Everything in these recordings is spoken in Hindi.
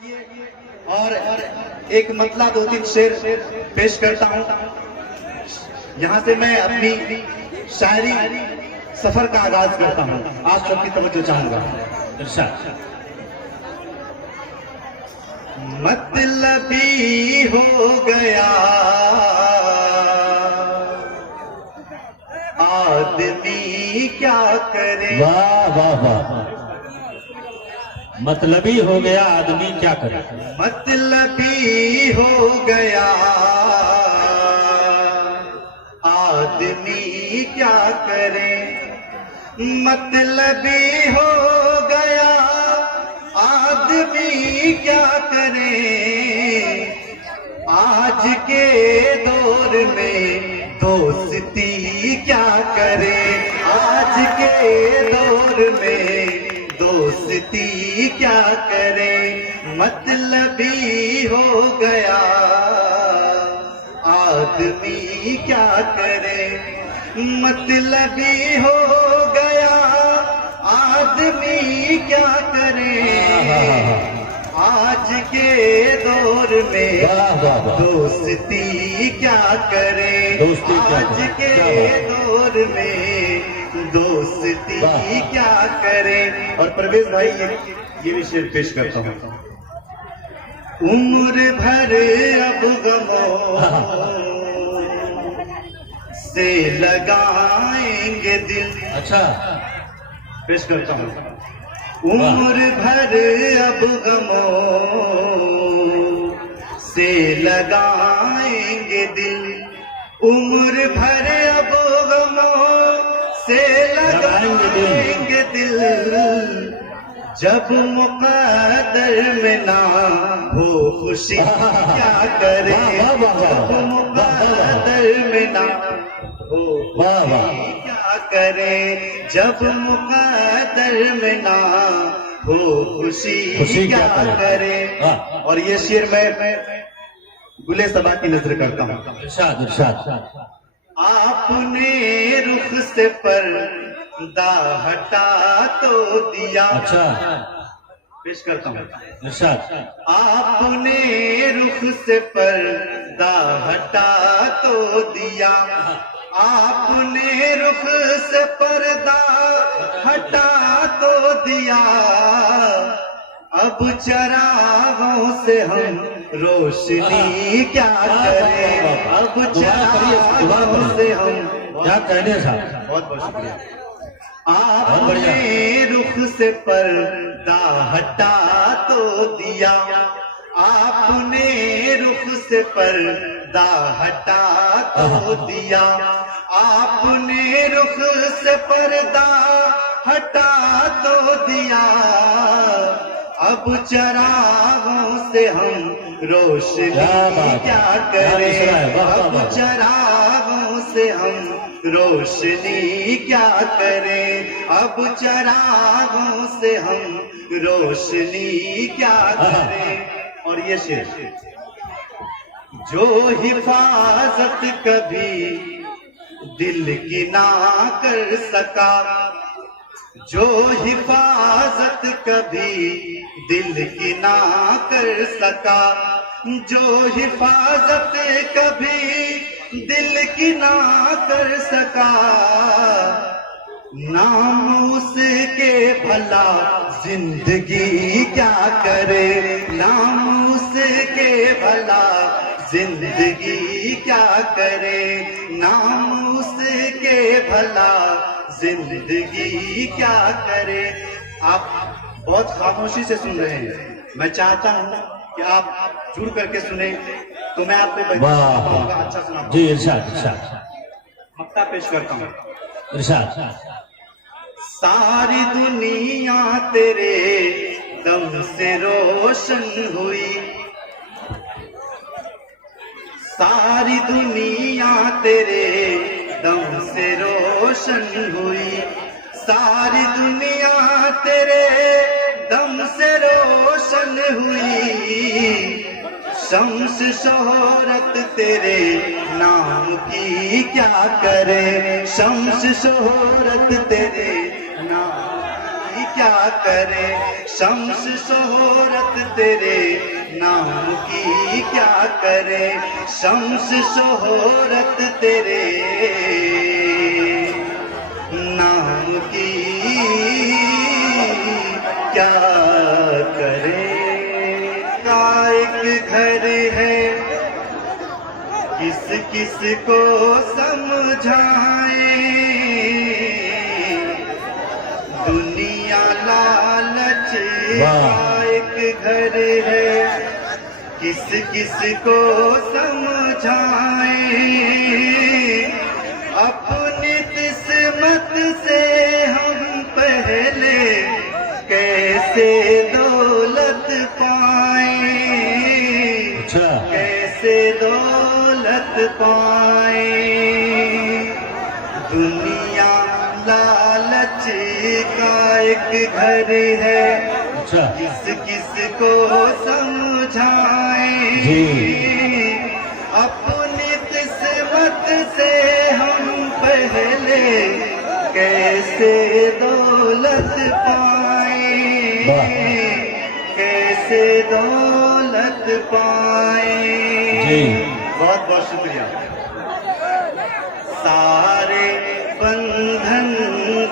और एक मतला 2-3 शेर पेश करता हूँ। यहाँ से मैं अपनी शायरी सफर का आगाज करता हूँ। आप सबकी तवज्जो चाहूंगा। इरशाद। मतलबी हो गया आदमी क्या करे। वाह वाह वाह। मतलबी हो गया आदमी क्या करे। मतलबी हो गया आदमी क्या करे। मतलबी हो गया आदमी क्या करे। आज के दौर में दोस्ती क्या करे। आज के दौर में दोस्ती क्या करे। मतलबी हो गया आदमी क्या करे। मतलबी हो गया आदमी क्या करे। आज के दौर में दोस्ती क्या करे। आज के दौर में दोस्ती क्या करे। और परवेज भाई ये भी शेर पेश करता हूँ। उम्र भर अब गमों से लगाएंगे दिल। अच्छा पेश करता हूँ। उम्र भर अब गमों से लगाएंगे दिल। उम्र भर अब गमों से लगाएंगे दिल। जब मुक़द्दर में ना हो खुशी क्या करे। जब मुक़द्दर में ना हो खुशी क्या करे। जब मुक़द्दर में ना हो खुशी क्या करे। और ये शेर मैं गुले सबा की नजर करता हूँ। इरशाद इरशाद। आपने रुख से पर्दा हटा तो दिया। अच्छा पेश करता हूँ। इरशाद। आपने रुख से पर्दा हटा तो दिया। आपने रुख से पर्दा हटा तो दिया। अब चरागों से हम रोशनी क्या करें। अब चरागों से हम क्या कहने साहब। बहुत बहुत शुक्रिया। आपने रुख से पर्दा हटा तो दिया। आपने रुख से पर्दा हटा तो दिया। आपने रुख से पर्दा हटा तो दिया। अब चरागों से हम रोशनी क्या करें। अब चरागों से हम रोशनी क्या करें। अब चरागों से हम रोशनी क्या करें। और ये शेर। जो हिफाजत कभी दिल की ना कर सका। जो हिफाजत कभी दिल की ना कर सका। जो हिफाजत कभी दिल की ना कर सका। नाम उसके भला जिंदगी क्या करे। नाम उसके भला जिंदगी क्या करे। नाम उसके भला जिंदगी क्या करे। आप बहुत खामोशी से सुन रहे हैं। मैं चाहता हूँ कि आप जुड़ करके सुने तो मैं आपको अच्छा सुना। जी इरशाद इरशाद। मक्ता पेश करता हूँ। इरशाद। सारी दुनिया तेरे दम से रोशन हुई। सारी दुनिया तेरे दम से रोशन हुई। सारी दुनिया तेरे दम से रोशन हुई। शम्स शोहरत तेरे नाम की क्या करे। शम्स शोहरत तेरे नाम की क्या करे, शम्स शोहरत तेरे नाम की क्या करे, शम्स शोहरत तेरे नाम की क्या करे। का एक घर है किस किस को समझाए, दुनिया लालच का एक घर है किस किस को समझाए, अपनी किस्मत से हम पहले कैसे दौलत पाए, कैसे दौलत पाए, दुनिया लालच का एक घर है किस किस को समझाए, अपनी किस्मत से हम पहले कैसे दौलत पाए, कैसे दौलत पाए। बहुत बहुत शुक्रिया। सारे बंधन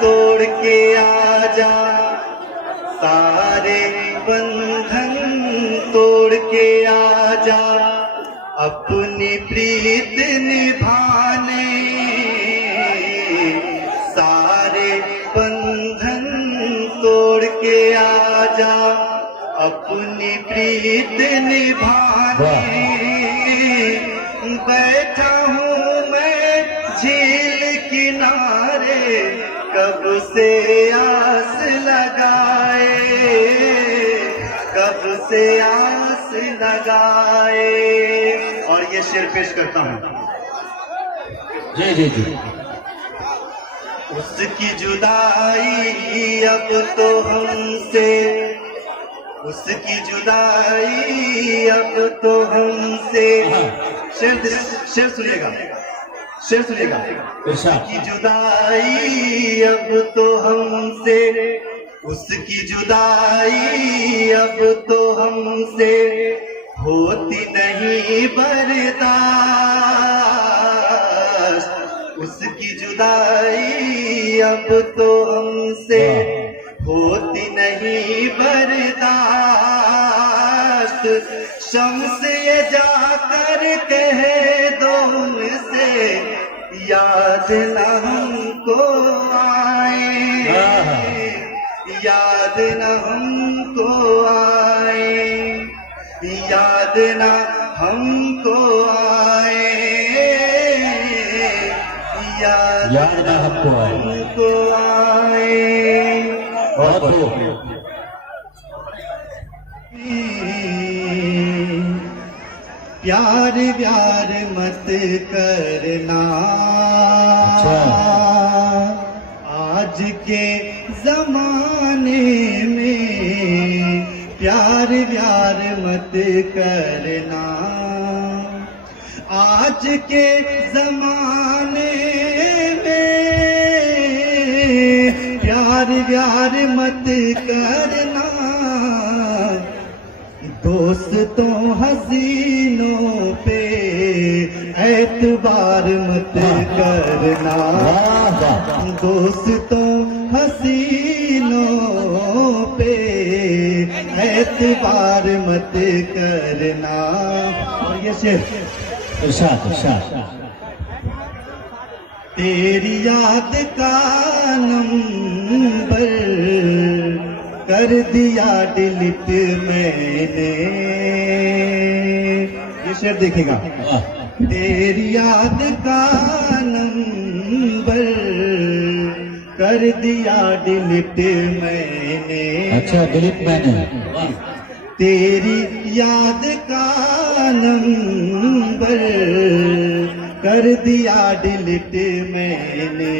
तोड़ के आजा, सारे बंधन तोड़ के आजा, अपनी प्रीत निभाने, सारे बंधन तोड़ के आजा, अपनी प्रीत निभाने। बैठा हूँ मैं झील किनारे, कब से आस लगाए, कब से आस लगाए। और ये शेर पेश करता हूँ। जी जी जी। उसकी जुदाई अब तो हमसे, उसकी जुदाई अब तो हमसे। शेर सुनिएगा, शेर सुनिएगा। उसकी जुदाई अब तो हमसे, उसकी जुदाई अब तो हमसे होती नहीं बर्दाश्त, उसकी जुदाई अब तो हमसे होती नहीं बर्दाश्त। शम्स ये जाकर कहे दो उनसे, याद न हमको आए, याद न हमको आए, याद न हमको आए, याद न हमको आए। प्यार व्यार मत करना, आज के जमाने में प्यार व्यार मत करना, आज के जमाने में प्यार व्यार मत करना, दोस्तों हसीनों पे एतबार मत करना, दोस्तों हसीनों पे एतबार मत करना। और ये शेर तेरी याद का नंबर कर दिया डिलीट मैंने। ये शेर देखेगा। तेरी याद का नंबर कर दिया डिलीट मैंने। अच्छा, डिलीट मैंने। तेरी याद का नंबर कर दिया डिलीट मैंने।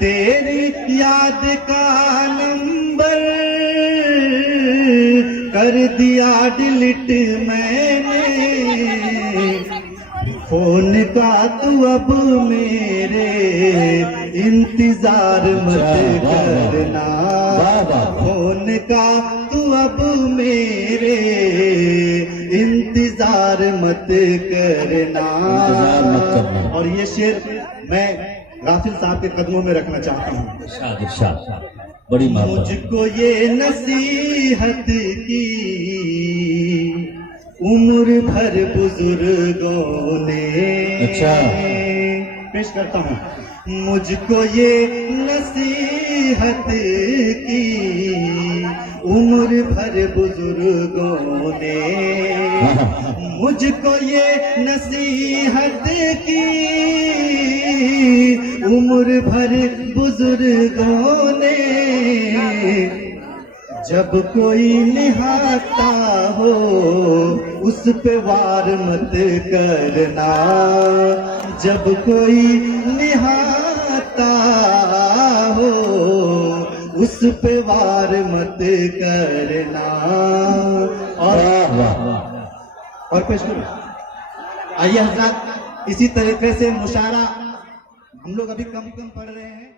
तेरी याद का नंबर कर दिया डिलीट मैंने। फोन का तू अब मेरे इंतजार मत वाह, वाह। करना वाह, वाह। फोन का तू अब मेरे, इंतजार मत करना। इंतजार मत करना। और ये शेर मैं गाफिल साहब के कदमों में रखना चाहता हूँ। इरशाद, इरशाद। बड़ी मोहब्बत। मुझको ये नसीहत की उम्र भर बुजुर्गों ने, अच्छा। पेश करता हूँ। मुझको ये नसीहत की उम्र भर बुजुर्गों ने, मुझको ये नसीहत की उम्र भर बुजुर्गों ने। जब कोई निहाता हो उस पे वार मत करना, जब कोई निहाता हो उस पे वार मत करना। और और पेश करो। आइए हजरात, इसी तरीके से मुशारा हम लोग अभी कम पढ़ रहे हैं।